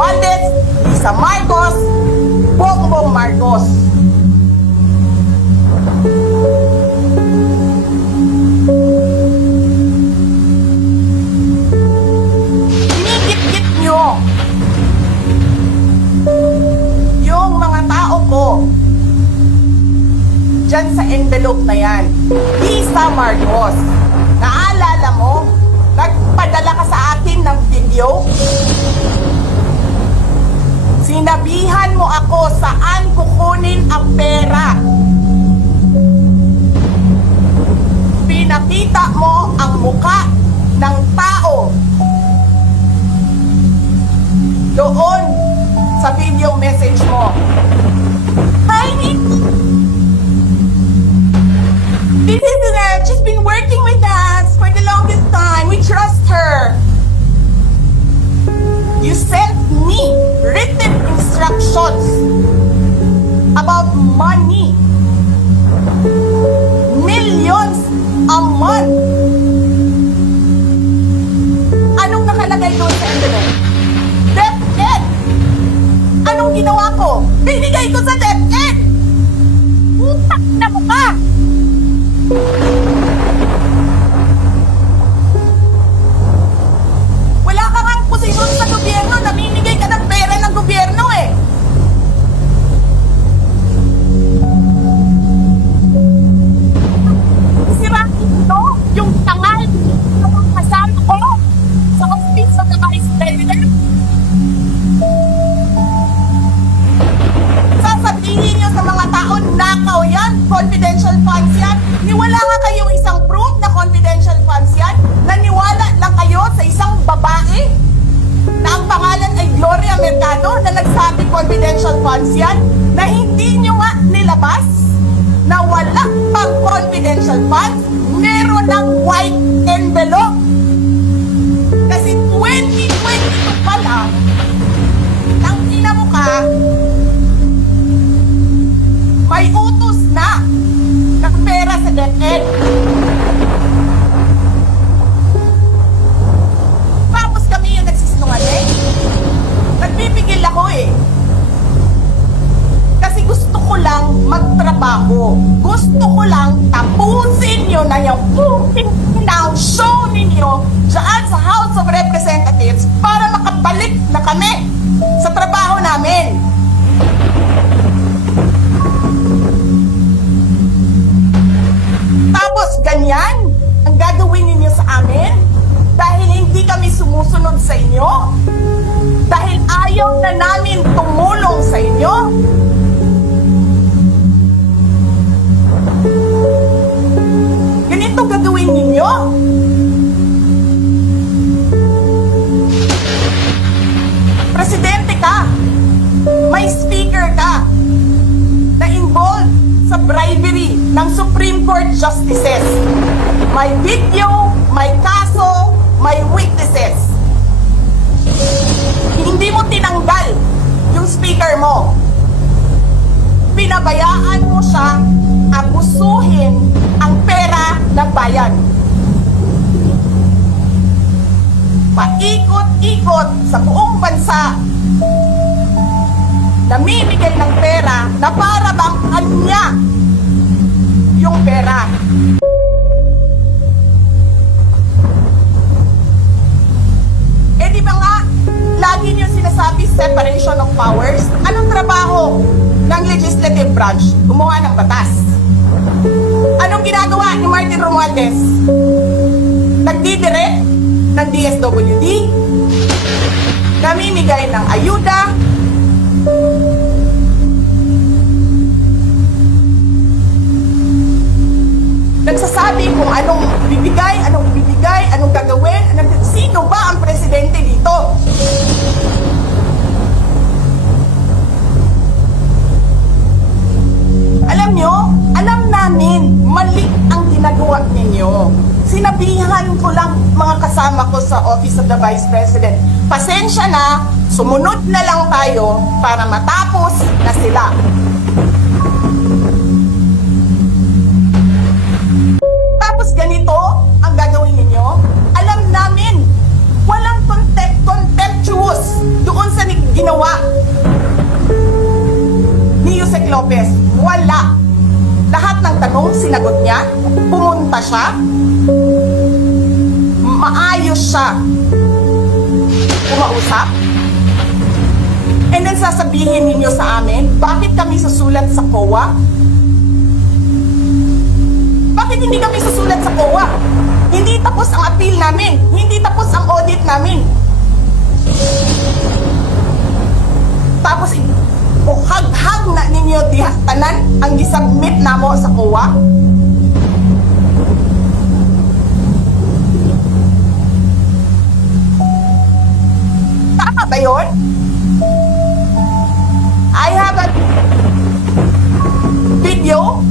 Romualdez, Lisa Marcos, Bongbong Marcos. Inigit-git nyo yung mga tao ko dyan sa envelope na yan. Lisa Marcos, ako saan kukunin ang pera. Pinakita mo ang muka ng tao doon sa video message mo. Instructions about money. Millions a month. Anong nakalagay doon sa envelope? DepEd! Anong ginawa ko? Binigay ko sa DepEd! Utak na mo ka! Nga kayong isang proof na confidential funds yan. Naniwala lang kayo sa isang babae na ang pangalan ay Gloria Mercado na nagsabi confidential funds yan na hindi nyo nga nilabas na wala pang confidential funds meron ng white envelope magtrabaho. Gusto ko lang tapusin nyo na yung puting ng show ninyo dyan sa House of Representatives para makabalik na kami sa trabaho namin. Tapos ganyan ang gagawin ninyo sa amin dahil hindi kami sumusunod sa inyo? Dahil ayaw na namin tumulong sa inyo? Bribery ng Supreme Court justices. May video, may kaso, may witnesses. Hindi mo tinanggal yung speaker mo. Pinabayaan mo siya abusuhin ang pera ng bayan. Paikot-ikot sa buong bansa namimigay ng pera na para bang separation of powers? Anong trabaho ng legislative branch? Gumawa ng batas. Anong ginagawa ni Martin Romualdez? Nagdidirect ng DSWD, namimigay ng ayuda, nagsasabi kung anong bibigay, anong bibigay, anong gagawin, anong, sino ba ang presidente dito? Ninyo. Sinabihan ko lang mga kasama ko sa Office of the Vice President, pasensya na, sumunod na lang tayo para matapos na sila. Tapos ganito ang gagawin ninyo? Alam namin, walang contempt, contempt nag-choose doon sa ginawa ni Yusek Lopez? Wala. Lahat ng tanong, sinagot niya. Pumunta siya. Maayos siya. Kumausap. And then sasabihin ninyo sa amin, bakit kami susulat sa COA? Bakit hindi kami susulat sa COA? Hindi tapos ang appeal namin. Hindi tapos ang audit namin. Tapos, buhag-hag na ninyo tanan ang gisubmit namo sa COA. ba yun? I have a video